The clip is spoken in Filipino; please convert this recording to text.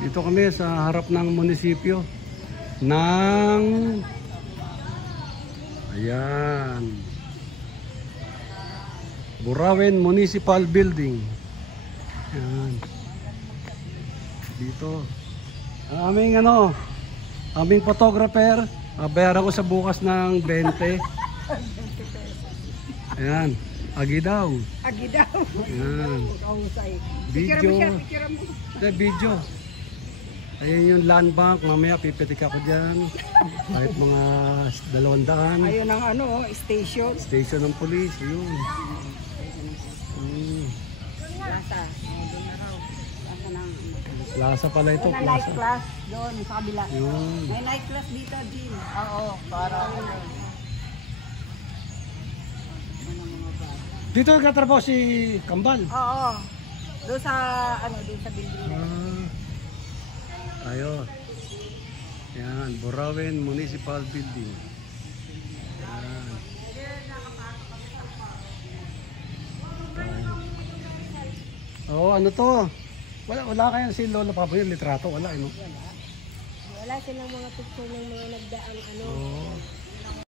Dito kami sa harap ng munisipyo ng ayan, Burauen Municipal Building. Ayan. Dito aming aming photographer, bayaran ko sa bukas ng 20. Ayan, agi daw. Agi daw. Ayan. Picture mo siya, picture mo. Video. Ayan yung land bank, mamaya pipitik ako dyan. Kahit mga 200. Ayun ang station. Station ng police, yun. Plaza. Doon na raw. Plaza ng... Plaza pala ito, May night plaza. class doon sa kabila. Yun. May night class dito, Jim. Oo, para... Dito nagtatrabaho si Kambal. Oo. Doon sa, doon sa building. Ayun. Yan, Burauen Municipal Building. Yan. Oh, ano to? Wala kaya si Lola Papa yung litrato, wala, Wala silang mga picture ng mga nagdaang Oh.